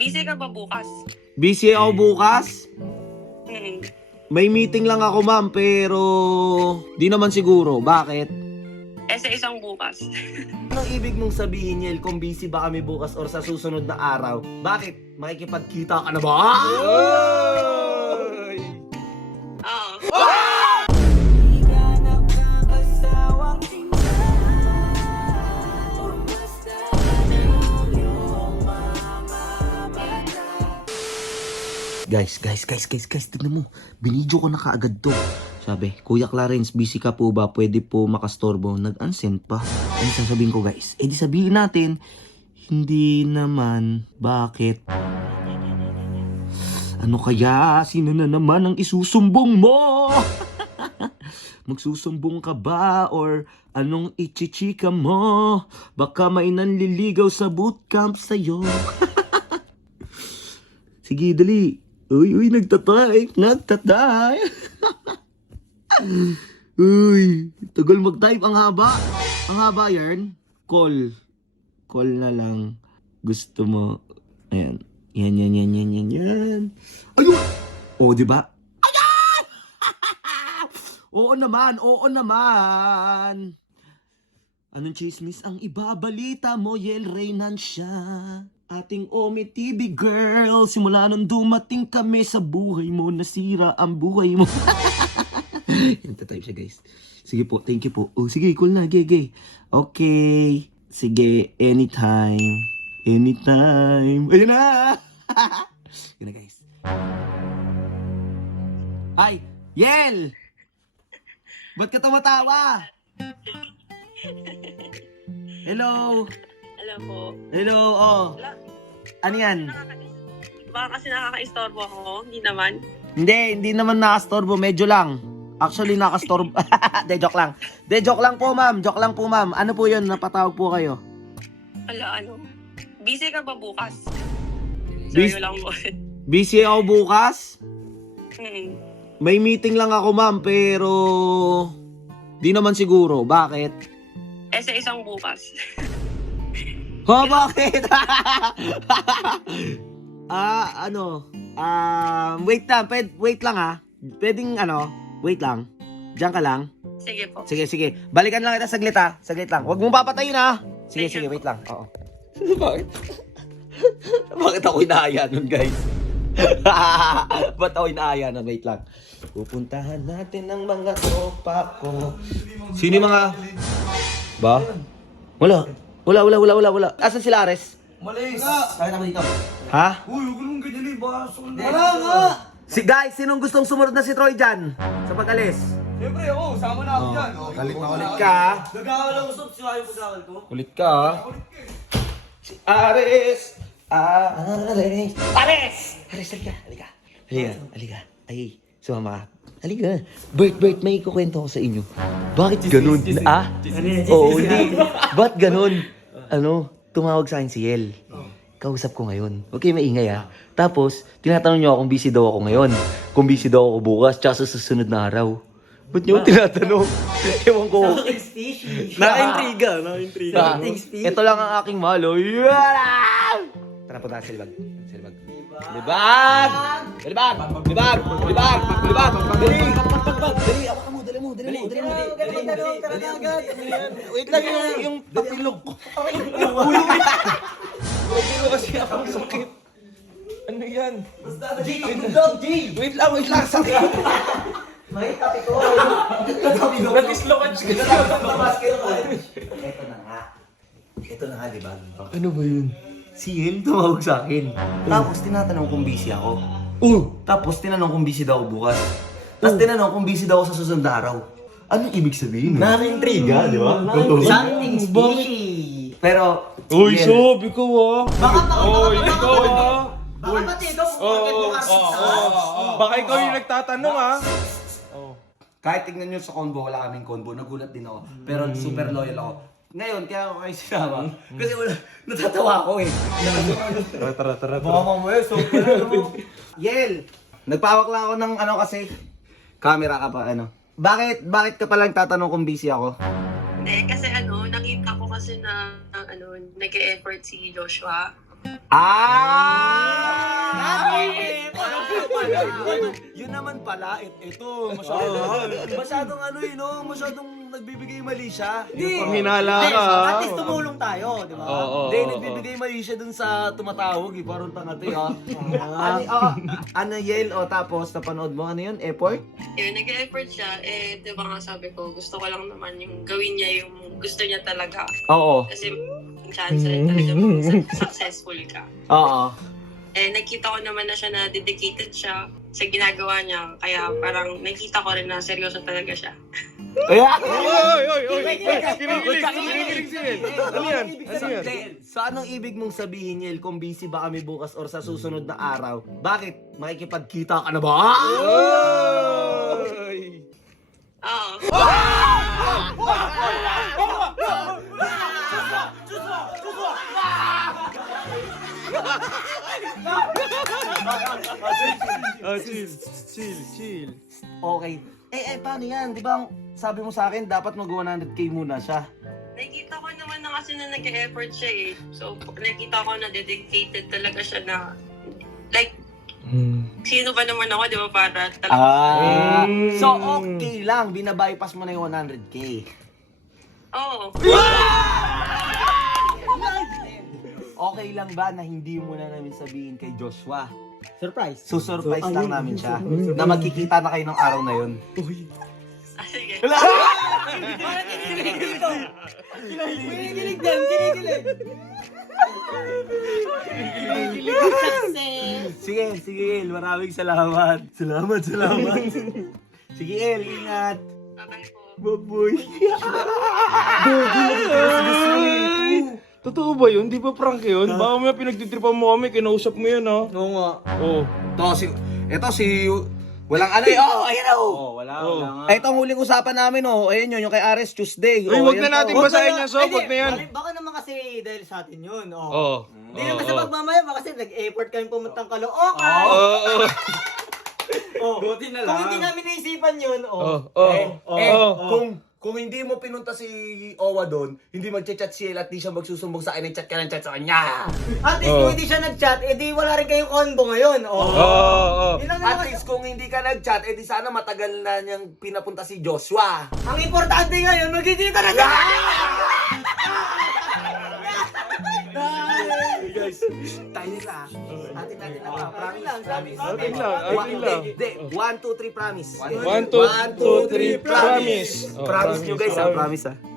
Busy ka ba bukas? Busy ako bukas? Mm. May meeting lang ako ma'am pero di naman siguro. Bakit? Eh sa isang bukas. Anong ibig mong sabihin Yel kung busy ba kami bukas or sa susunod na araw? Bakit? Makikipagkita ka na ba? Oo. Guys, guys, guys, guys, guys, tignan mo. Binidyo ko na kaagad to. Sabi, Kuya Clarence, busy ka po ba? Pwede po makastorbo. Nag-unsend pa. Ano sasabihin ko guys? Eh di sabihin natin, hindi naman. Bakit? Ano kaya? Sino na naman ang isusumbong mo? Magsusumbong ka ba? Or anong ichichika mo? Baka may nanliligaw sa bootcamp sa'yo. Sige, dali. Uy, uy, nagtatay. Nagtatay. uy, tagal mag-type. Ang haba. Ang haba yarn. Call. Call na lang. Gusto mo. Ayan. Yan, yan, yan, yan, yan, yan. Ayun! O, di ba? Ayan! oo naman, oo naman. Anong chismis ang ibabalita mo, Yel Reynan siya? Ating Omi TV girl, simula nung dumating kami sa buhay mo, nasira ang buhay mo. Nagtatype siya guys. Sige po, thank you po. Oh, sige, cool na, gay, gay. Okay. Sige, anytime. Anytime. Ayun na! Yun na guys. Ay, Yel! Ba't ka tumatawa? Hello? Alam po. Hello, oh. Wala. Ano yan? Baka kasi nakaka-istorbo ako. Hindi naman. Hindi, hindi naman nakastorbo, medyo lang. Actually, nakastorbo. De, joke lang. De, joke lang po, ma'am. Joke lang po, ma'am. Ano po yun? Napatawag po kayo. Ala, ano? Busy ka ba bukas? Bus- Sorry lang po. Busy ako bukas. Mm. May meeting lang ako, ma'am, pero... Di naman siguro. Bakit? Eh sa isang bukas. Ha, bakit? ah, ano? Um, wait lang. Pwede, wait lang, ha? Pwedeng, ano? Wait lang. Diyan ka lang. Sige po. Sige, sige. Balikan lang kita saglit ha. Saglit lang. Huwag mong papatayin ha. Sige, sige. Wait lang. Oo. Bakit? Bakit ako inaaya nun, guys? Ba't ako inaaya nun? Wait lang. Pupuntahan natin ng mga tropa ko. Sino yung mga... Ba? Wala. Wala, wala, wala, wala, wala. Asan sila, Ares? Malis! Bakit ako dito? Ha? Uy, huwag naman ganyan eh. Baka sunod Wala nga! Si guys, sinong gustong sumunod na si Troy dyan? Sa pag-alis? Siyempre, oo, sama na ako dyan. Oh, Galit na ulit ka. ha? Nagkakalang usap, sila yung pagkakal ko. Kulit ka? Si Ares! Ares! Ares! Ares, halika, halika. Halika, halika. Ay, sumama ka. Halika. Bert, Bert, may kukwento ko sa inyo. Bakit ganun? Ah? Oo, hindi. Ba't ganun? Ano, tumawag sa akin si Yel. Kausap ko ngayon. Huwag kayo maingay ha. Tapos, tinatanong niyo ako kung busy daw ako ngayon. Kung busy daw ako bukas, tsaka sa susunod na araw. Ba't niyo ako tinatanong? Ewan ko. Naka-intriga, naka-intriga. Ito lang ang aking. Yala! Tara po tayo sa libag. Libag. Libag! Libag! Libag! Libag! Dali! Dali! Awa ka mo! Dali mo! Dali mo! Dali mo! Dali Wait lang yung, yung tapilok ko. Ulo kasi akong sakit. Ano yan? Basta, G! Wait lang! Wait lang! Sakit! Nag-islokan siya. Ito na nga. Ito na nga, di ba? Ano ba yun? Si Hel tumawag sa akin. Tapos tinatanong kung busy ako. Uh! Tapos tinanong kung busy daw bukas. Tapos tinanong kung busy daw ako sa susunod na araw. Anong ibig sabihin? No? Naka-intriga, di ba? Something's fishy. Pero, Uy, Hel, sob, ikaw ah. Baka, baka, Uy, baka, ikaw baka, ah. Baka pati ikaw, Oo, bakit mo kasi oo. Baka ikaw yung nagtatanong ah. kahit tignan nyo sa convo, wala kaming convo, nagulat din ako. Pero super loyal ako. Ngayon, kaya ako kayo sinama. Kasi wala, natatawa ako eh. Tara, tara, tara. Baka mamaya, so Yel! Nagpawak lang ako ng ano kasi, camera ka pa ano. Bakit, bakit ka palang tatanong kung busy ako? Eh, kasi ano, nakita ko kasi na ano, nag-e-effort si Joshua. Ah! Yun naman pala, ito, masyadong, masyadong ano yun, no? masyadong nagbibigay mali siya. Hindi. Panghinala ka. At least tumulong tayo, di ba? Oo, oo, Hindi, oo. nagbibigay mali siya dun sa tumatawag, eh. Parang tanga to, eh, ha? ano, oh, ano, Yel, o tapos, napanood mo, ano yun, effort? Eh, nag-effort siya. Eh, di ba nga sabi ko, gusto ko lang naman yung gawin niya yung gusto niya talaga. Oo. Kasi yung chance rin talaga maging su- successful ka. Oo. Eh, nakita ko naman na siya na dedicated siya sa ginagawa niya. Kaya parang nakita ko rin na seryoso talaga siya. Kaya, Oy, oy, oy. Kinikilig, kinikilig si. Ano yan? Ano yan? So, anong ibig mong sabihin, Yel, kung busy ba kami bukas or sa susunod na araw? Bakit? Makikipagkita ka na ba? Oy. Oo. Oh, chill, chill, chill. Okay. Eh, eh, paano yan? Di ba, sabi mo sa akin, dapat mag-100k muna siya. Nakikita ko naman na kasi na nag-effort siya eh. So, nakita ko na dedicated talaga siya na like, sino ba naman ako, di ba, para talaga. Ah, Mm. so okay lang, binabypass mo na yung 100k. Oo. Okay lang ba na hindi mo na namin sabihin kay Joshua? Surprise. Susurprise lang namin siya na magkikita na kayo ng araw na yun. Ah, sige. Kinikilig din, kinikilig. Success. Sige, sige El, maraming salamat. Salamat, salamat. sige El, ingat. Babay po. Baboy. Totoo ba yun? Di ba prank yun? Baka may pinagtitripan mo kami, kinausap mo yun, ha? Oo nga. Oo. Ito si, ito si, walang ano eh. Oh, ayan na oh. Oh, wala, wala nga. Ay, ito ang huling usapan namin oh. Ayun yun, yung kay Ares Tuesday. Uy, oh, wag na natin basahin yan, so, wag na yan. baka- naman kasi dahil sa atin yun. Oh. Oo. Hindi naman sa Oo. pagmamaya, baka kasi nag-effort kami pumuntang Caloocan. Oo, oo. Oh. Buti na lang. Kung hindi namin naisipan yun, oh. Oo, oo. Eh, eh, Oo. kung kung hindi mo pinunta si Owa doon, hindi magchat-chat si El at di siya magsusumbong sa akin ng chat ka ng chat sa kanya. At least Oh. kung hindi siya nag-chat, edi wala rin kayong combo ngayon. Oh. Oo, oo. Yun lang At naman. least kung hindi ka nag-chat, edi sana matagal na niyang pinapunta si Joshua. Ang importante ngayon, magkikita na siya! tayo na. Atin natin na. Promise. lang, sabi- promise. Atin lang, One, atin lang. Hindi, one, two, three, promise. One, two, three, promise. Promise nyo guys, ah, promise. promise ah.